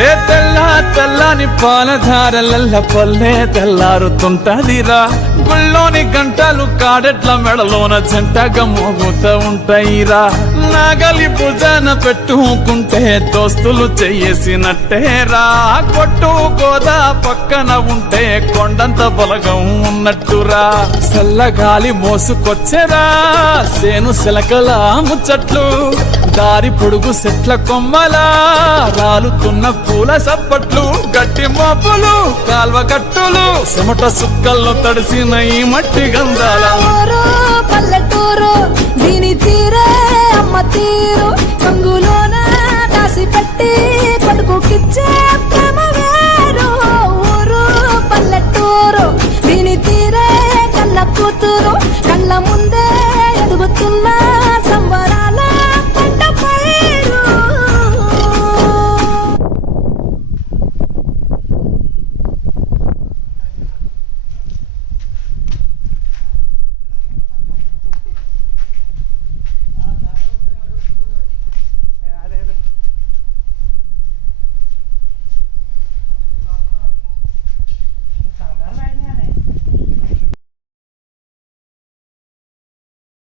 ఏ తెల్లని పాలధారలల్ల పల్లె తెల్లారుతుంటదిరా. గుళ్ళోని గంటలు కాడెట్ల మెడలోన జంటగా మోగుతూ ఉంటాయిరా. నాగలి భుజాన పెట్టుకుంటే దోస్తులు చెయ్యేసినట్టేరా. కొట్టు గోదా పక్కన ఉంటే కొండంత బలగం ఉన్నట్టురా. చల్లగాలి మోసుకొచ్చెరా సేను శిలకల ముచ్చట్లు. దారి పొడుగు చెట్ల కొమ్మలా రాలుతున్న పూల సప్పట్లు. గట్టి మోపులు కాల్వ కట్టులు చెమట సుక్కల్లో తడిసిన ఈ మట్టి గంధాల పల్లెటూరు దీని తీరే అమ్మ తీరు. రంగులోన దాసి పెట్టి కొడుకుకి